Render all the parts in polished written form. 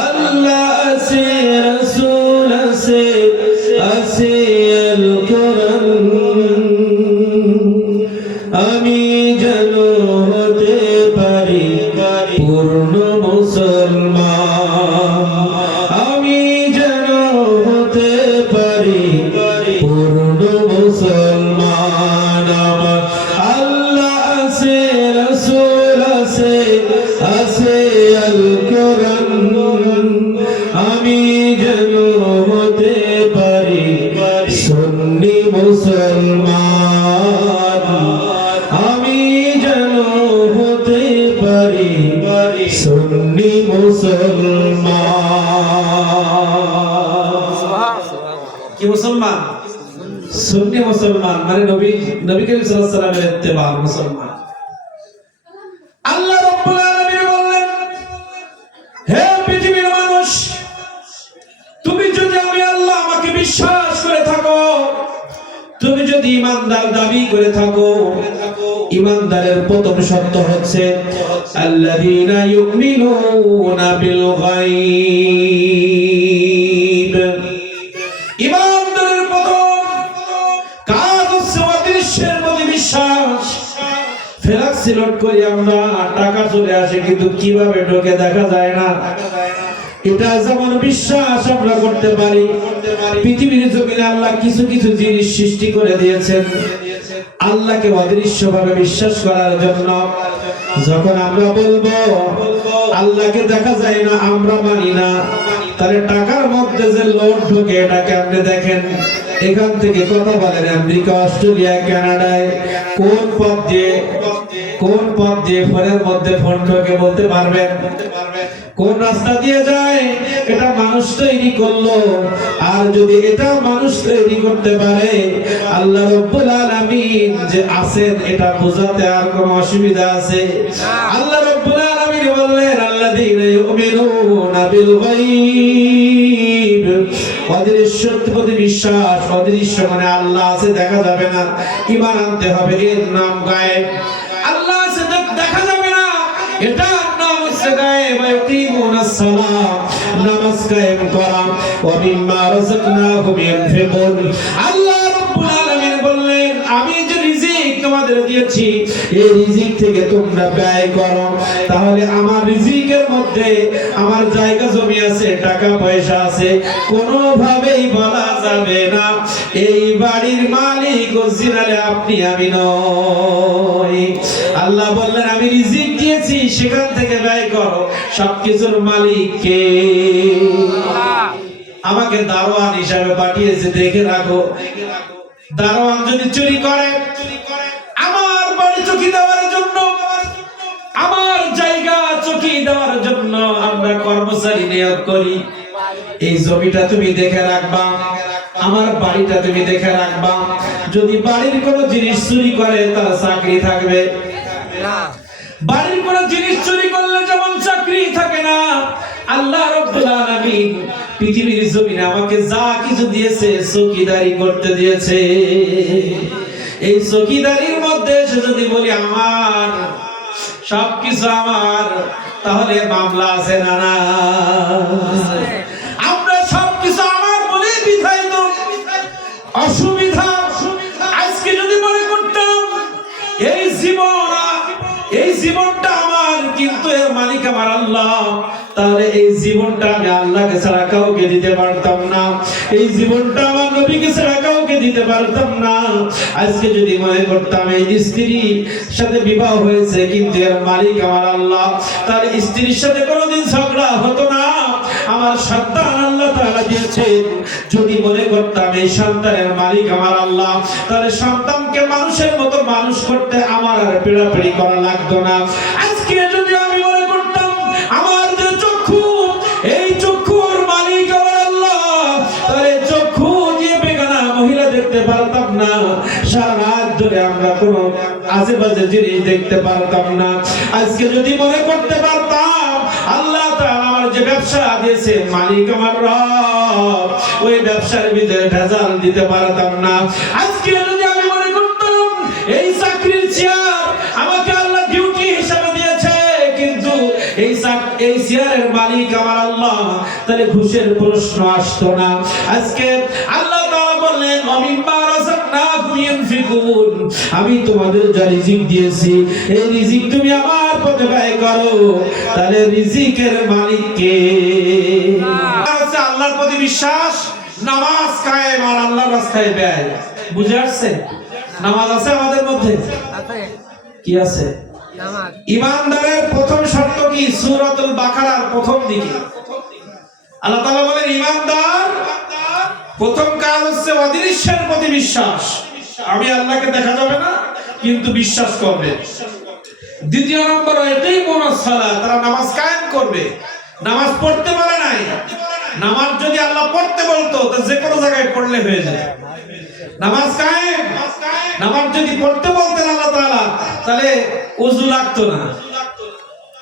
আল্লাহ আছে, রাসূল আছে, আছে আল কোরআন। আমি যেন হতে পারি পূর্ণ মুসলমান, আমি যেন হতে পারি পূর্ণ মুসলমান। আমার আল্লাহ আছে, রাসূল আছে, আছে আল কোরআন। আমি যেন হতে পারি সুন্নি মুসলমান, আমি যেন হতে পারি সুন্নি মুসলমান। কি মুসলমান? সুন্নি মুসলমান, মানে নবী করিম সাল্লাল্লাহু আলাইহি ওয়াসাল্লামের ইত্তেবা মুসলমান। আল্লাহ রাব্বুল আলামিন বললেন, হে পৃথিবীর মানুষ, তুমি যদি আমি আল্লাহ আমাকে বিশ্বাস করে থাকো, তুমি যদি ঈমানদার দাবি করে থাকো, ঈমানদারের প্রথম শর্ত হচ্ছে আল্লাযীনা ইউমিনুনা বিল গায়ব। ঈমানদারের প্রথম কাজ হচ্ছে অদৃশ্যের প্রতি বিশ্বাস। ফ্লাক্সি লোড করি আমরা, টাকা চলে আসে কিন্তু কিভাবে ঢোকে দেখা যায় না। এটা যেমন বিশ্বাস আমরা করতে পারি, পৃথিবীর জমিনে আল্লাহ কিছু কিছু জিনিস সৃষ্টি করে দিয়েছেন আল্লাহকে অদৃশ্যভাবে বিশ্বাস করার জন্য। যখন আমরা বলবো আল্লাহকে দেখা যায় না, আমরা মানি না, তাহলে টাকার মধ্যে যে লোড ঢোকে এটা কেমনে দেখেন। এখান থেকে কথা বলেন আমেরিকা, অস্ট্রেলিয়া, কানাডায় কোন পথ দিয়ে ফোনের মধ্যে ফোন ঢোকে বলতে পারবেন? কোন রাস্তা দিয়ে যায়? এটা মানুষ তৈরি করলো। আর যদি এটা মানুষ তৈরি করতে পারে, আল্লাহ রাব্বুল আলামিন যে আছেন এটা বোঝাতে আর কোনো অসুবিধা আছে? আল্লাহ রাব্বুল আলামিন বললেন আল্লাযীনা ইউমিনুনা বিল গায়ব। অদৃশ্যের প্রতি বিশ্বাস, অদৃশ্য মানে আল্লাহ আছে দেখা যাবে না, ঈমান আনতে হবে। এর নাম গায়েব। আল্লাহ আছে দেখা যাবে না, এটা নাম হচ্ছে গায়েব। ইয়াকিমুনাস সালাত, নামাজ কায়েম করা, ওয়া মিম্মা রাযাকনাহুম ইউনফিকুন। আল্লাহ রাব্বুল আলামিন বললেন আমি যে রিজিক তোমাদের দিয়েছি এই রিজিক থেকে তোমরা ব্যয় করো। তাহলে আমার রিজিকের মধ্যে আমার জায়গা জমি আছে, টাকা পয়সা আছে, কোনোভাবেই বলা যাবে না এই বাড়ির মালিক অরিজিনালি আপনি, আমি নই। আল্লাহ বললেন আমি রিজিক দিয়েছি, সেখান থেকে ব্যয় করো। সবকিছুর মালিক কে? আমাকে দারোয়ান হিসাবে পাঠিয়েছে, দেখে রাখো। দারোয়ান যদি চুরি করে, আমার বাড়ি চকি দেওয়ার জন্য, আমার জায়গা চকি দেওয়ার জন্য আমরা কর্মচারী নিয়োগ করি। এই জমিটা তুমি দেখে রাখবা, আমার বাড়িটা তুমি দেখে রাখবা। যদি বাড়ির কোনো জিনিস চুরি করে তার চাকরি থাকবে না। বাড়ির কোনো জিনিস চুরি করলে যেমন চাকরি থাকে না, আল্লাহ রাব্বুল আলামিন পৃথিবীর জমিনে আমাকে যা কিছু দিয়েছে চৌকিদারি করতে দিয়েছে। এই চৌকিদারির মধ্যে এসে যদি বলি আমার সবকিছু আমার, তাহলে মামলা আছে না? না, আমরা সবকিছু আমার বলে বিধায় তো অসুবিধা। আজকে যদি মনে করতাম এই জীবনটা আমার, কিন্তু এর মালিক আমার আল্লাহ, তাহলে এই জীবনটা আমি আল্লাহকে ছাড়া কাউকে দিতে পারতাম না, এই জীবনটা আমার নবীকে ছাড়া কাউকে দিতে পারতাম না। আজকে যদি মনে করতাম এই স্ত্রীর সাথে বিবাহ হয়েছে কিন্তু এর মালিক আমার আল্লাহ, তাহলে স্ত্রীর সাথে কোনোদিন ঝগড়া হতো না। আমার সন্তান আল্লাহ তাআলা দিয়েছেন, যদি মনে করতাম এই সন্তানের মালিক আমার আল্লাহ, তাহলে সন্তানকে মানুষের মতো মানুষ করতে আমার আর পিড়াপিড়ি করা লাগতো না। আজকে যদি আমি মনে করতাম আমার যে চক্ষু, এই চক্ষুর মালিক আমার আল্লাহ, তাহলে চক্ষু দিয়ে বেগানা মহিলা দেখতে পারতাম না, সারা রাত ধরে আমরা কোনো আশেপাশে জিনিস দেখতে পারতাম না। আজকে যদি মনে করতে পারতাম আল্লাহ তাআলা আমার যে ব্যবসা দিয়েছে মালিক আমার রব, ওই ব্যবসার ভিতরে ভেজাল দিতে পারতাম না। আজকে যদি আমি মনে করতাম এই চাকরির চেয়ার আমাকে আল্লাহ ডিউটি হিসাবে দিয়েছে, কিন্তু এই চেয়ারের মালিক মালিক আমার আল্লাহ, তাহলে ঘুষের প্রশ্ন আসতো না। আজকে আল্লাহ তাআলা বললেন অমিম্মা রাযাকনাহুম ইউনফিকুন, আমি তোমাদের যা রিজিক দিয়েছি এই রিজিক তুমি আমার পথে ব্যয় করো। তাহলে রিজিকের মালিক কে? হচ্ছে আল্লাহর প্রতি বিশ্বাস, নামাজ কায়েম আর আল্লাহর রাস্তায় ব্যয়। বুঝে আসছে? নামাজ আছে আমাদের মধ্যে? কি আছে? ইমানদারের প্রথম শর্ত কি? সূরাতুল বাকারার প্রথম দিকে আল্লাহ তাআলা বলেন ইমানদার প্রথম কাজ হচ্ছে অদৃশ্যের প্রতি বিশ্বাস। আমি আল্লাহকে দেখা যাবে না কিন্তু বিশ্বাস করবে। দ্বিতীয় নম্বর ইকিমুনাস সালাত, তারা নামাজ কায়েম করবে। নামাজ পড়তে বলে নাই, নামাজ যদি আল্লাহ পড়তে বলতো তো যে কোনো জায়গায় পড়লে হয়ে যায়। নামাজ কায়েম, নামাজ যদি পড়তে বলতেন আল্লাহ তাআলা তাহলে ওযু লাগতো না,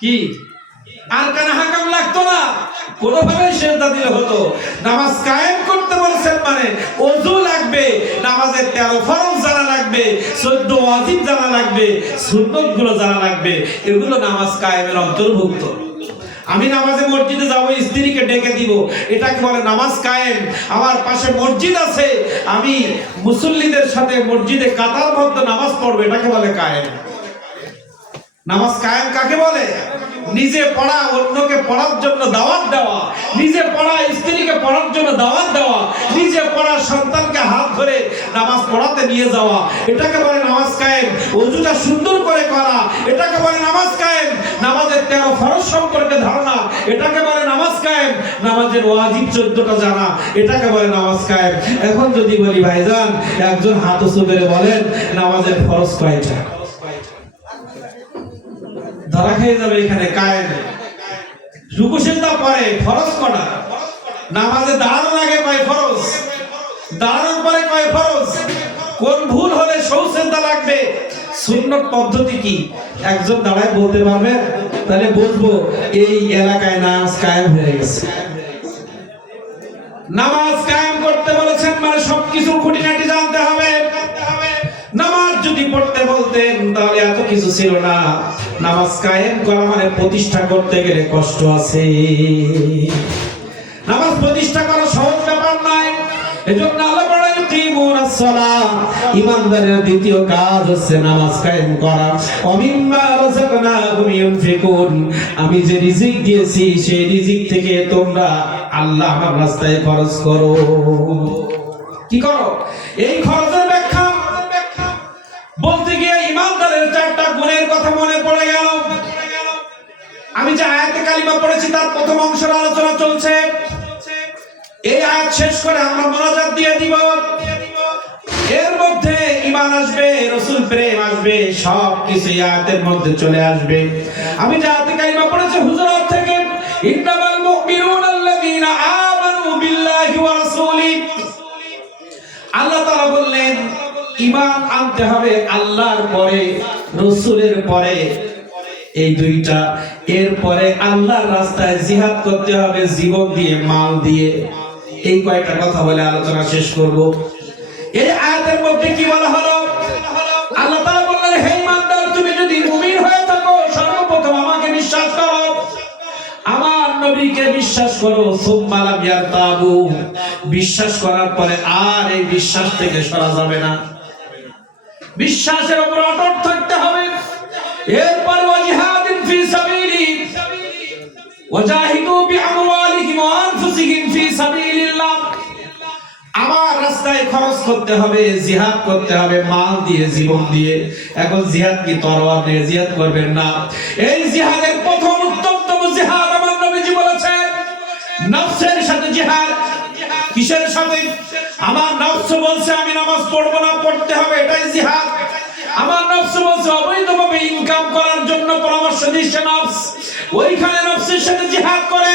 কি আরকান হাকাম লাগতো না, কোনোভাবে সিজদা দিলে হতো। নামাজ কায়েম করতে বলেছেন মানে ওযু লাগবে, নামাজের 13 ফরজ জানা লাগবে, 14 ওয়াজিব জানা লাগবে, সুন্নতগুলো জানা লাগবে। এগুলো নামাজ কায়েমের অন্তর্ভুক্ত। আমি নামাজে মসজিদে যাব, স্ত্রীকে ডেকে দিব, এটাকে বলে নামাজ কায়েম। আমার পাশে মসজিদ আছে, আমি মুসল্লিদের সাথে মসজিদে কাতারবদ্ধ নামাজ পড়ব, এটাকে বলে কায়েম। নামাজ কায়েম কাকে বলে? নিজে পড়া, অন্যকে পড়ার জন্য দাওয়াত দেওয়া, নিজে পড়া, স্ত্রীকে পড়ার জন্য দাওয়াত দেওয়া, নিজে পড়া সন্তানকে হাত ধরে নামাজ পড়াতে নিয়ে যাওয়া, এটাকে বলে নামাজ কায়েম। ওযুটা সুন্দর করে করা, এটাকে বলে নামাজ কায়েম। নামাজের 13 ফরজ সম্পর্কে ধারণা, এটাকে বলে নামাজ কায়েম। নামাজের ওয়াজিব 14টা জানা, এটাকে বলে নামাজ কায়েম। এখন যদি বলি ভাইজান একজন হাত উঁচু করে বলেন নামাজের ফরজ কয়টা? ধরা খেয়ে যাবে এখানে। কায়েম রুকু সিজদা পরে ফরজ কটা? নামাজে দাঁড়ানোর আগে কয় ফরজ, দাঁড়ানোর পরে কয় ফরজ, কোন ভুল হলে সৌসিজদা লাগবে, সুন্নত পদ্ধতি কি একজন দাঁড়ায় বলতে পারবে? তাহলে বুঝবো এই এলাকায় নামাজ কায়েম হয়ে গেছে। নামাজ কায়েম করতে বলেছেন মানে সবকিছু খুঁটিনাটি জানতে হবে। নামাজ যদি পড়তে বলতেন তাহলে এত কিছু ছিল না। নামাজ কায়েম করা মানে প্রতিষ্ঠা করতে গেলে কষ্ট আছে। নামাজ প্রতিষ্ঠা করা সহজ ব্যাপার নয়। এজন্য আল্লাহ বলেন ইকিমুনাস সালাহ, ইমানদারের দ্বিতীয় কাজ হচ্ছে নামাজ কায়েম করা। অমিম্মা রাযাকনাহুম ইউনফিকুন, আমি যে রিজিক দিয়েছি সেই রিজিক থেকে তোমরা আল্লাহ আমার রাস্তায় খরচ করো। কি করো? এই খরচের ব্যাখ্যা বলতে গিয়ে ইমানদারের 4টা গুণের কথা মনে পড়ে গেল। আমি যে আয়াতে কালিমা পড়েছি তার প্রথম অংশের আলোচনা চলছে। এই আয়াত শেষ করে আমরা মোনাজাত দিয়ে দিব। এর মধ্যে ঈমান আসবে, রাসূল প্রেম আসবে, সব কিছু আয়াতের মধ্যে চলে আসবে। আমি যে আয়াতে কালিমা পড়েছি হুজুরাত থেকে, ইন্নামাল মুমিনুনা আল্লাযীনা আমানু বিল্লাহি ওয়া রাসূলিহি, আল্লাহ তাআলা বললেন ঈমান আনতে হবে আল্লাহর পরে, রাসূলের পরে, এই দুইটা। এরপরে আল্লাহর রাস্তায় জিহাদ করতে হবে জীবন দিয়ে, মাল দিয়ে। এই কয়েকটা কথা বলে আলোচনা শেষ করব। এই আয়াতের মধ্যে কি বলা হলো? আল্লাহ তাআলা বললেন হে ইমানদার, তুমি যদি মুমিন হয়ে থাকো সর্বপ্রথম আমাকে বিশ্বাস করো, আমার নবীকে বিশ্বাস করো। সুম্মা লাম ইয়ারতাবু, বিশ্বাস করার পরে আর এই বিশ্বাস থেকে সরা যাবে না, বিশ্বাসের উপর অটল থাকতে হবে। এরপর ওয়াজিহাদিন ফি সাবিলি ওয়াজাহিদু বিআমওয়ালিহিম ওয়া আনফুসিহিম ফি সাবিলিল্লাহ, আমার রাস্তায় খরচ করতে হবে, জিহাদ করতে হবে মাল দিয়ে, জীবন দিয়ে। এখন জিহাদ কি তরোয়ার দিয়ে জিহাদ করবেন না? এই জিহাদের প্রথম উত্তমতম জিহাদ আমার নবীজি বলেছেন নফসের সাথে জিহাদ। কিসের সাথে? আমার নফস বলছে আমি নামাজ পড়বো না, পড়তে হবে, এটাই জিহাদ। আমার নফস বলছে অবৈধভাবে ইনকাম করার জন্য পরামর্শ দিচ্ছে নফস, ওইখানে নফসের সাথে জিহাদ করে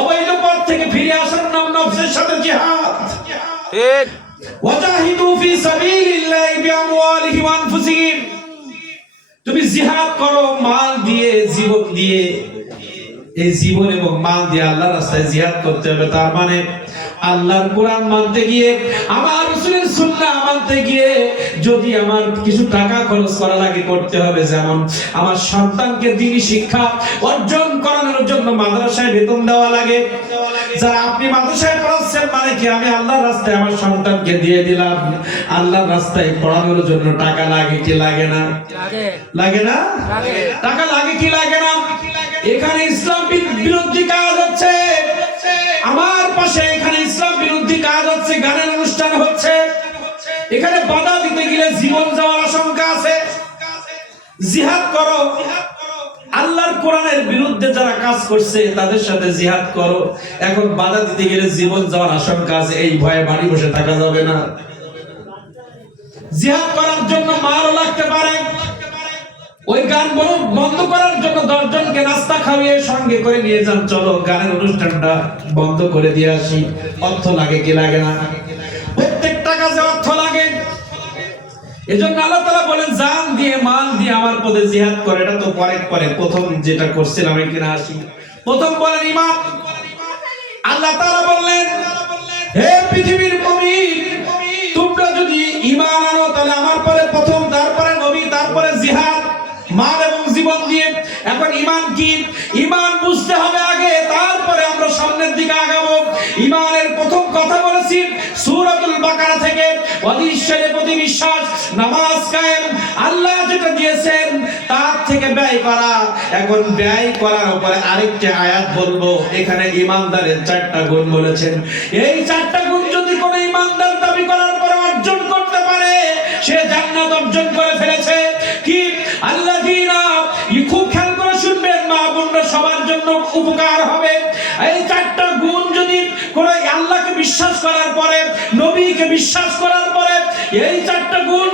অবৈধ পথ থেকে ফিরে আসার নাম নফসের সাথে জিহাদ। ঠিক। ওয়াজাহিদু ফি সাবিলিল্লাহি বিআমওয়ালিহিম ওয়া আনফুসিহিম, তুমি জিহাদ করো মাল দিয়ে, জীবন দিয়ে। এই জীবন এবং মাল দিয়ে আল্লাহর রাস্তায় জিহাদ করতে হবে। তার মানে আল্লাহর কোরআন মানতে গিয়ে, আমার রাসূলের সুন্নাহ মানতে গিয়ে যদি আমার কিছু টাকা খরচ করা লাগে করতে হবে। যেমন আমার সন্তানকে দ্বীনি শিক্ষা অর্জন করানোর জন্য মাদ্রাসায় বেতন দেওয়া লাগে। যারা আপনি মাদ্রাসায় পড়াচ্ছেন মানে কি আমি আল্লাহর রাস্তায় আমার সন্তানকে দিয়ে দিলাম। আল্লাহর রাস্তায় পড়ানোর জন্য টাকা লাগে কি লাগে না? লাগে না? টাকা লাগে কি লাগে না? এখানে ইসলাম বিরোধী কাজ হচ্ছে, আমার পাশে এখানে ইসলাম বিরোধী কাজ হচ্ছে, গানের অনুষ্ঠান হচ্ছে। এখানে বাধা দিতে গেলে জীবন যাওয়ার আশঙ্কা আছে। জিহাদ করো, আল্লাহর কোরআনের বিরুদ্ধে যারা কাজ করছে তাদের সাথে জিহাদ করো। এখন বাধা দিতে গেলে জীবন যাওয়ার আশঙ্কা আছে, এই ভয়ে বাড়ি বসে থাকা যাবে না। জিহাদ করার জন্য মারও লাগতে পারে। ওই গান বন্ধ করার জন্য 10 জনকে নাস্তা খাওয়িয়ে সঙ্গে করে নিয়ে যান, চলো গানের অনুষ্ঠানটা বন্ধ করে দিয়ে আসি। অর্থ লাগে কি লাগে না? প্রত্যেকটা কাজে অর্থ লাগে। এজন্য আল্লাহ তাআলা বলেন জান দিয়ে মাল দিয়ে আমার পথে জিহাদ করে। এটা তো পরে প্রথম যেটা করছিলাম এখানে আসি। প্রথম বলেন ঈমান। আল্লাহ তাআলা বললেন হে পৃথিবীর মুমিন, তোমরা যদি ঈমান আনো তাহলে আমার পরে প্রথম, তারপরে নবী, তারপরে জিহাদ, মাল এবং জীবন দিয়ে। এখন ঈমান কি? ঈমান বুঝতে হবে আগে, তারপরে আমরা সামনের দিকে আগাবো। ঈমানের প্রথম কথা বলেছি সূরাতুল বাকারা থেকে, অদৃশ্যের প্রতি বিশ্বাস, নামাজ কায়েম, আল্লাহ যেটা দিয়েছেন তার থেকে ব্যয় করা। এখন ব্যয় করার উপরে আরেকটা আয়াত বলবো। এখানে ঈমানদারের 4টা গুণ বলেছেন। এই 4টা গুণ যদি কোনো ঈমানদার দাবি করার পরে অর্জন করতে পারে, সে জান্নাত অর্জন করে ফেলেছে। কি? আল্লাযীনা, খুব খেয়াল করে শুনবেন মা বোনরা, সবার জন্য উপকার হবে। এই 4টা গুণ যদি কোন আল্লাহকে বিশ্বাস করার পরে, নবীকে বিশ্বাস করার পরে, এই 4টা গুণ